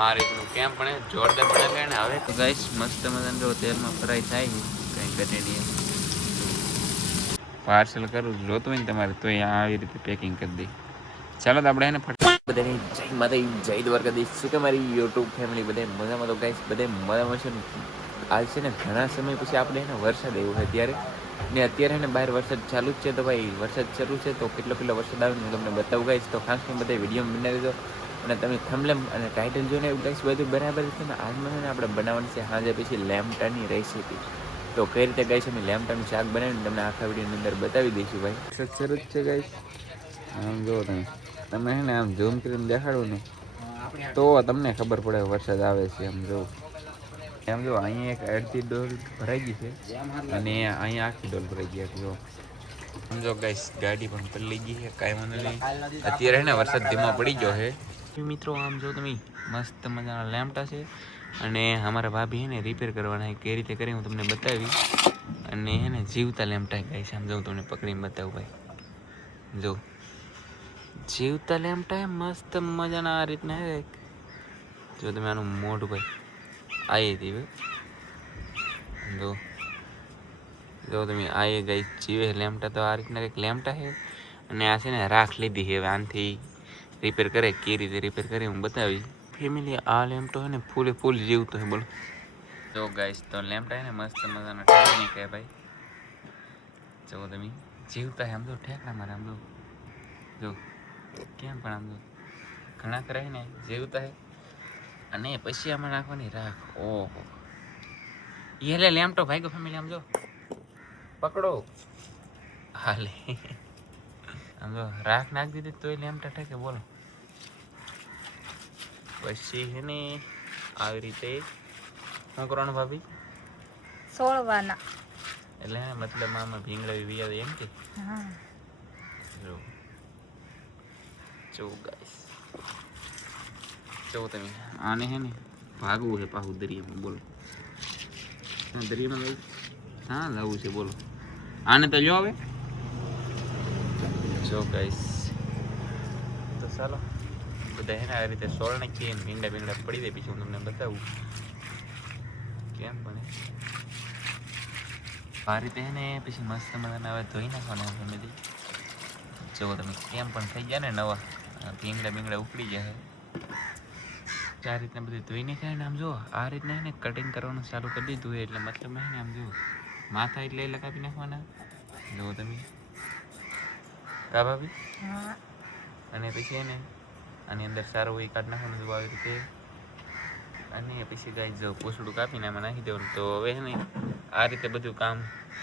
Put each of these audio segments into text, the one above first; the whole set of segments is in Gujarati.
આ રીતનું કેમ પણ જોરદાર બને ને. હવે તો ગાઈસ મસ્ત મજાનું જો તેલમાં ફ્રાય થાય છે કંઈ કટેડીએ પાર્સલ કરું જોતું હોય ને તમારે તો આવી રીતે પેકિંગ કરી દઈ. ચાલો તો આપણે એને બધાને જય માતા જય દ્વારકાધીશ. શું કે મારી યુટ્યુબ ફેમિલી બધે મજામાં? તો ગાઈસ બધે મજામાં છે ને. આજ છે ને ઘણા સમય પછી આપણે એને વરસાદ આવ્યો છે ત્યારે ને અત્યારે ને બહાર વરસાદ ચાલુ જ છે. તો ભાઈ વરસાદ શરૂ છે તો કેટલો વરસાદ આવે હું તમને બતાવું ગાઈશ. તો ખાસ કરીને બધા વિડીયો બનાવી દો અને તમે થંબનેલ અને ટાઇટલ જોઈને એવું ગાઈશ બધું બરાબર છે ને. આજમાં છે ને આપણે બનાવવાની છે સાંજે પછી લેમટાની રેસીપી. તો કઈ રીતે ગાઈશ અમે લેમટાનું શાક બનાવીને તમને આખા વિડીયોની અંદર બતાવી દઈશું ભાઈ. વરસાદ શરૂ જ છે ગાઈશ. આમ જો તમે હે ને આમ ઝૂમ કરીને દેખાડો ને તો તમને ખબર પડે વરસાદ આવે છે. આમ જો અહીંયા એક અડધી ડોલ ભરાઈ ગઈ છે અને અહીંયા આખી ડોલ ભરાઈ ગઈ છે. જો સમજો ગાઈસ ગાડી પણ પલળી ગઈ છે કાંઈ મને નહીં. અત્યારે ને વરસાદ ધીમો પડી ગયો છે મિત્રો. આમ જો તમે મસ્ત મજાના લેમ્પટા છે અને અમારા ભાભી હે ને રિપેર કરવાના કઈ રીતે કરી હું તમને બતાવી. અને હે ને જીવતા લેમ્પટા ગાઈસ આમ જો તમને પકડીને બતાવું ભાઈ. જો જીવતા લેમ્પટા મસ્ત મજાના આ રીતના હે. જો તમે આનું મોઢું ભાઈ આવી હતી જો તમે આ ગઈ જીવે લેમ્પટા. તો આ રીતના કંઈક લેમ્પટા છે અને આ છે ને રાખ લીધી છે. હવે આનાથી રિપેર કરે કઈ રીતે રિપેર કરે હું બતાવી. ફેમિલી આ લેમ્પટો છે ને ફૂલે ફૂલ જીવતો છે બોલો. જો ગાઈસ તો લેમ્પટા છે ને મસ્ત મજાના ઠેકડા નહીં કહે ભાઈ. જો તમે જીવતા છે આમ જો ઠેકડા મારે આમ જો કેમ પણ આમ જો ઘણા કરે ને જીવતા છે. અને પછી આમાં નાખવાની રાખ. ઓહો એટલે લેમ્પટો ભાઈ ગો ફેમિલી આમ જો પકડો હાલે. આમ જો રાખ નાખી દીધી તો એ લેમ્પટા ઠેકે બોલો. પછી હે ને આવી રીતે શું કરવાનું ભાભી? સોળવાના. એટલે મતલબ આમાં ભીંગડા વિયાદ એમ કે જો ગાઈસ જો તમે આને હે ને ભાગવું છે પાછું દરિયામાં બોલો. દરિયામાં લાવું હા લાવવું છે બોલો. આને તો જો હવે જો ગાઈસ તો ચાલો બધા હે ને આ રીતે સોળ નાખીએ ભીંગડા પડી દે પછી હું તમને બતાવું કેમ બને. આ રીતે હે ને પછી મસ્ત મજાના હવે ધોઈ નાખવાના ફેમિલી. જો તમે કેમ પણ થઈ ગયા ને નવા ભીંગડા ઉકળી જાય. આ રીતના બધું ધોઈને થાય ને આમ જો આ રીતના ને કટિંગ કરવાનું ચાલુ કરી દીધું એટલે મતલબ હે ને આમ જો માથા એટલે કાપી નાખવાના. જો તમે કા ભાભી અને પછી એને આની અંદર સારું હોય કાઢી નાખવાનું જો આવી રીતે. અને પછી ગાય જો પોસડું કાપીને આમાં નાખી દેવાનું. તો હવે હે ને આ રીતે બધું કામ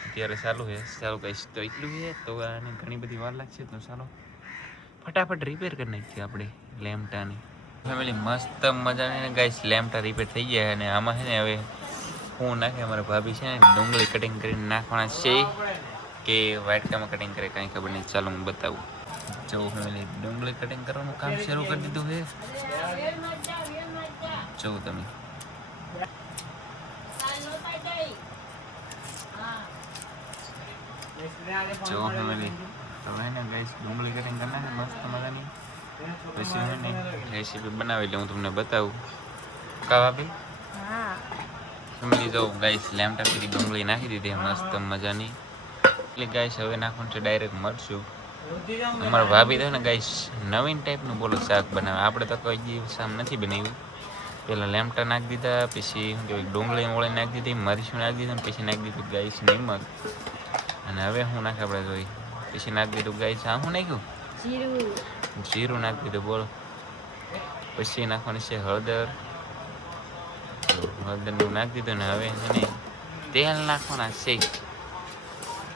અત્યારે ચાલુ છે. સારું કહીશ તો એટલું છે. તો આને ઘણી બધી વાર લાગશે તો ચાલો ફટાફટ રિપેર કરી નાખીએ આપણે લેમ્પટાને. ફેમિલી મસ્ત મજાની ગાઈસ લેમ્પટા રિપેર થઈ ગયા. અને આમાં છે ને હવે હું નાખે અમારા ભાભી છે ને ડુંગળી કટિંગ કરીને નાખવાના છે કે વાટકામાં કટિંગ કરે કાંઈ ખબર નહીં. ચાલો હું બતાવું. જો ફેમિલી ડુંગળી કટિંગ કરવાનું કામ શરૂ કરી દીધું છે. જો તમે જો ફેમિલી હવે ને ગાઈસ ડુંગળી કટિંગ કરી નાખે મસ્ત મજાની. પછી હું ને રેસીપી બનાવી એટલે હું તમને બતાવું કા ભાભી. ફેમિલી જો ગાઈસ લેમ્પટા સુધી ડુંગળી નાખી દીધી મસ્ત મજાની. એટલે ગાઈસ હવે નાખવાનું છે ડાયરેક્ટ મરચું. અમારા ભાભી તો ને ગાઈસ નવીન ટાઈપનું બોલો શાક બનાવે. આપણે તો કોઈ દિવસ આમ નથી બનાવ્યું. પહેલાં લેમ્પટા નાખી દીધા પછી શું કહેવાય ડુંગળી મોળી નાખી દીધી મરચું નાખી દીધું પછી નાખી દીધું ગાઈસ નિમક. અને હવે હું નાખે આપણે જોઈ પછી નાખી દીધું ગાઈસ આ શું નાખ્યું જીરું નાખી દીધું બોલો. પછી નાખવાની છે હળદરનું નાખી દીધું ને હવે એને તેલ નાખવાના છે.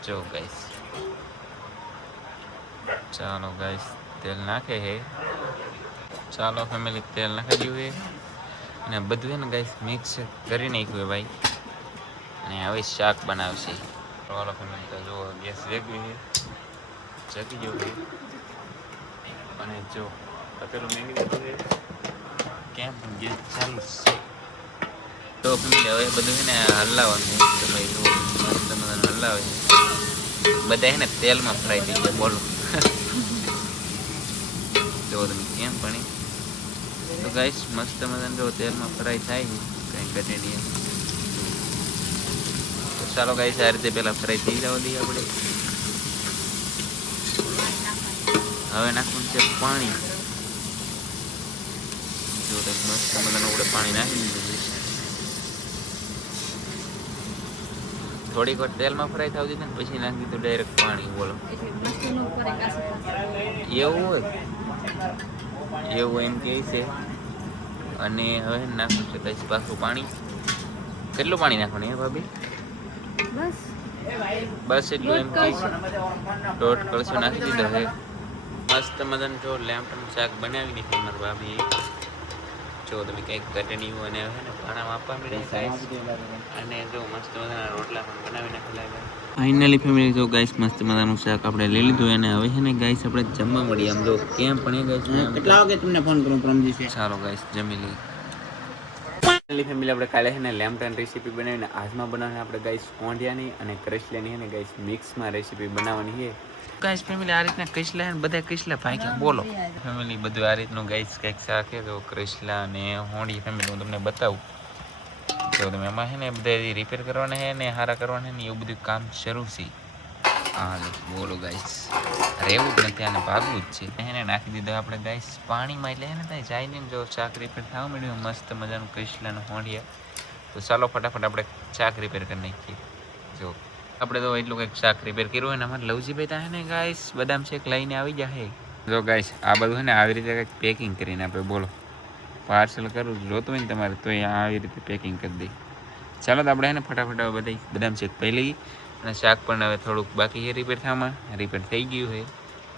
જો ગાઈસ ચાલો ગાઈસ તેલ નાખે હે. ચાલો ફેમિલી તેલ નાખી દીધું હે અને બધું હે ને ગાઈસ મિક્સ કરી નાખ્યું ભાઈ. અને હવે શાક બનાવશે. ચાલો ફેમિલી તો જો ગેસ જગી ગયો છે અને જો પેલું મેગી દીધું છે કેમ ગેસ ચાલુ છે. તો ફેમિલી હવે બધું છે ને હલાવવાનું તમે જો મસ્ત મજાનું હલાવે બધા છે ને તેલમાં ફ્રાય થઈ ગયા બોલો. જો તમે કેમ પણ તો ગાઈસ મસ્ત મજાનું જો તેલમાં ફ્રાય થાય છે કંઈ ઘટે નહીં. તો ચાલો ગાઈસ આ રીતે પહેલાં ફ્રાય થઈ જવા દઈએ આપણે. હવે નાખવાનું છે પાણી. જો મસ્ત મજાનું આપણે પાણી નાખી દીધું છે. થોડીક વાર તેલમાં ફ્રાય થવા દીધું ને પછી નાખી દીધું ડાયરેક્ટ પાણી. બોલો એવું હોય એવું એમ કહે છે. અને હવે નાખવું છે કઈ પાછું પાણી. કેટલું પાણી નાખવાનું હે ભાભી? બસ એટલું એમ કહે છે. દોઢ કળશો નાખી દીધો છે. મસ્ત મજાનું જો લેમટનું શાક બનાવી દીધું મારા ભાભી. જો તમે કંઈક ઘટણીયું અને હવે ને પાણામાં આપવા મળ્યા. અને જો મસ્ત મજાના રોટલા પણ બનાવી નાખેલા. ફાઇનલી ફેમિલી જો ગાઈસ મસ્ત મજાનું શાક આપણે લઈ લીધું અને હવે છે ને ગાઈસ આપણે જમવા મળીએ. આમ જો કેમ પણ એ ગાઈસ કેટલા વાગે તમને ફોન કરું પ્રમજી છે? સારો ગાઈસ જમી લઈએ. ફાઇનલી ફેમિલી આપણે કાલે છે ને લેમટન રેસીપી બનાવીને આજમાં બનાવવાની આપણે ગાઈસ કોંઢિયાની અને કરેસલાની છે ને ગાઈસ મિક્સમાં રેસીપી બનાવવાની છે. ગાઈસ ફેમિલી આ રીતના કરેસલા ને બધા કરેસલા ભાઈ કે બોલો ફેમિલી બધું આ રીતનું ગાઈસ કંઈક શાક છે. તો કરેસલા અને હોંડી ફેમિલી હું તમને બતાવું. તો તમે એમાં છે ને બધા રિપેર કરવાના છે ને હારા કરવાના છે ને એવું બધું કામ શરૂ છે. હા બોલો ગાઈસ રહેવું જ નથી અને ભાગવું જ છે. એને નાખી દીધો આપણે ગાઈસ પાણીમાં. એટલે એને ત્યાં જઈને જો શાક રિપેર થવા મળ્યું મસ્ત મજાનું કરેસલાનું હોંડિયા. તો ચાલો ફટાફટ આપણે શાક રિપેર કરી નાખીએ. જો આપણે તો એટલું કંઈક શાક રિપેર કર્યું હોય ને અમારે લવજીભાઈ ત્યાં ને ગાઈસ બદામ શેક લઈને આવી જાય. જો ગાઈસ આ બધું છે ને આવી રીતે કંઈક પેકિંગ કરીને આપણે બોલો પાર્સલ કરવું જોતું હોય ને તમારે તો આવી રીતે પેકિંગ કરી દઈ. ચાલો તો આપણે છે ને ફટાફટ હવે બધા બદામ શેક પી લઈએ. અને શાક પણ હવે થોડુંક બાકી છે રિપેર થવામાં. રિપેર થઈ ગયું છે.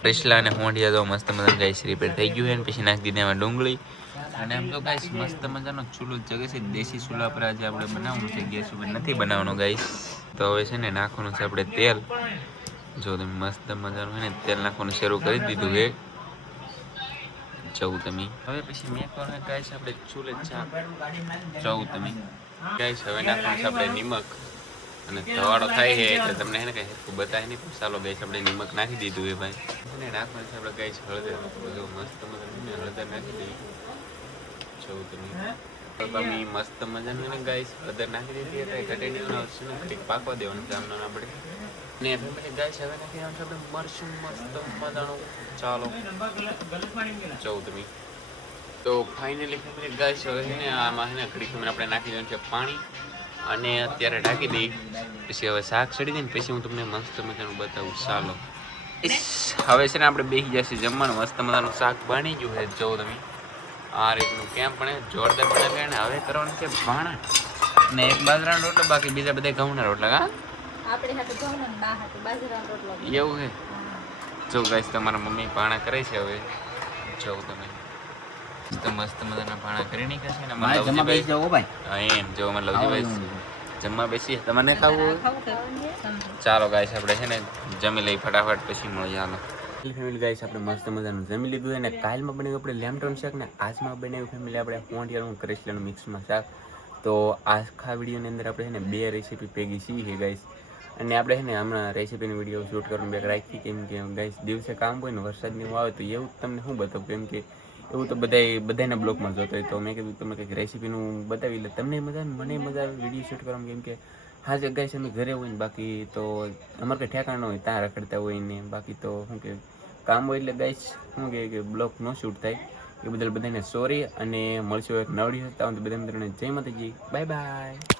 કરેસલા અને હોંડિયા તો મસ્ત મજાનું ગાઈસ રિપેર થઈ ગયું છે. અને પછી નાખી દીધી એમાં ડુંગળી. અને આમ તો ગાઈસ મસ્ત મજાનો ચૂલો જગે છે. દેશી ચૂલા પર આજે આપણે બનાવવાનું છે. ગેસ ઉપર નથી બનાવવાનું ગાઈસ. તો હવે છે ને નાખવાનું છે આપણે તેલ. જો તમે મસ્ત મજાનું છે ને તેલ નાખવાનું શરૂ કરી દીધું છે. જવું તમે હવે પછી મેં કરવાનું ગાઈસ આપણે ચૂલે ચા જવું તમે ગાઈસ હવે નાખવાનું છે આપણે નિમક. અને ધવાડો થાય છે એટલે તમને છે ને કંઈ હેરખું બતાવે નહીં. પણ ચાલો ગાઈસ આપણે નિમક નાખી દીધું છે ભાઈ. અને નાખવાનું છે આપણે ગાઈસ હળદર. જો મસ્ત મજાનું હળદર નાખી દઈએ. જવું તમે તો તમે મસ્ત મજાનું ને ગાઈસ હળદર નાખી દીધી એટલે ઘટેડીને આવશે ને ઘડીક પાકવા દેવાનું છે આમને આપણે. ને ફેમિલી ગાઈસ હવે નાખી દેવાનું છે આપણે મરચું મસ્ત મજાનું. ચાલો જવું તમે તો ફાઇનલી ફેમિલી ગાઈસ હવે છે ને આમાં છે ને ઘડીક આપણે નાખી દેવાનું છે પાણી. અને અત્યારે ઢાંકી દઈ પછી હવે શાક ચડી દઈને પછી હું તમને મસ્ત મજાનું બતાવું. ચાલો હવે છે ને આપણે બેસી જશે જમવાનું. મસ્ત મજાનું શાક બની ગયું છે. જો તમે આ રીતનું કેમ પણ જોરદાર બનાવે. ને હવે કરવાનું છે ભાણા ને એક બાજરાનો રોટલો. બાકી બીજા બધા ઘઉંના રોટલા. હા એવું છે. જો ગાઈસ તમારા મમ્મી ભાણા કરે છે હવે. જો તમે મસ્ત મજાના ભાણા કરી નાખ્યા છે ને જમવા બેસી જાઓ ભાઈ. હા એમ જો અમારે લવજીભાઈ જમવા બેસી. તમારે ખાવું? ચાલો ગાઈસ આપણે છે ને જમી લઈ ફટાફટ પછી મળી. ચાલો ફેમિલી ગાઈસ આપણે મસ્ત મજાનું જમી લીધું. અને કાલમાં બનાવ્યું આપણે લેમટન શાક ને આજમાં બનાવ્યું ફેમિલી આપણે હોંડિયાનું કરેસલાનું મિક્સમાં શાક. તો આખા વિડીયોની અંદર આપણે છે ને 2 રેસીપી ભેગી છીએ ગાઈસ. અને આપણે છે ને હમણાં રેસીપીની વિડીયો શૂટ કરવાનું બેક રાખી. કેમ કે ગાઈસ દિવસે કામ હોય ને વરસાદની એવું આવે તો એવું તમને શું બતાવું. કેમ કે એવું તો બધાના બ્લોગમાં જોતો હોય. તો મેં કીધું તમે કંઈક રેસીપીનું બતાવી એટલે તમને મજા મને મજા આવે વિડીયો શૂટ કરવામાં. કેમ કે હા જે ગાઈસ અમે ઘરે હોય ને બાકી તો અમારે કંઈ ઠેકાણ ન હોય ત્યાં રખડતા હોય ને બાકી તો શું કે કામ હોય એટલે ગાઈસ શું કે બ્લોગ ન શૂટ થાય. એ બદલ બધાને સોરી. અને મળશું એક નવડી હતા બધા મિત્રોને જય માતાજી. Bye bye.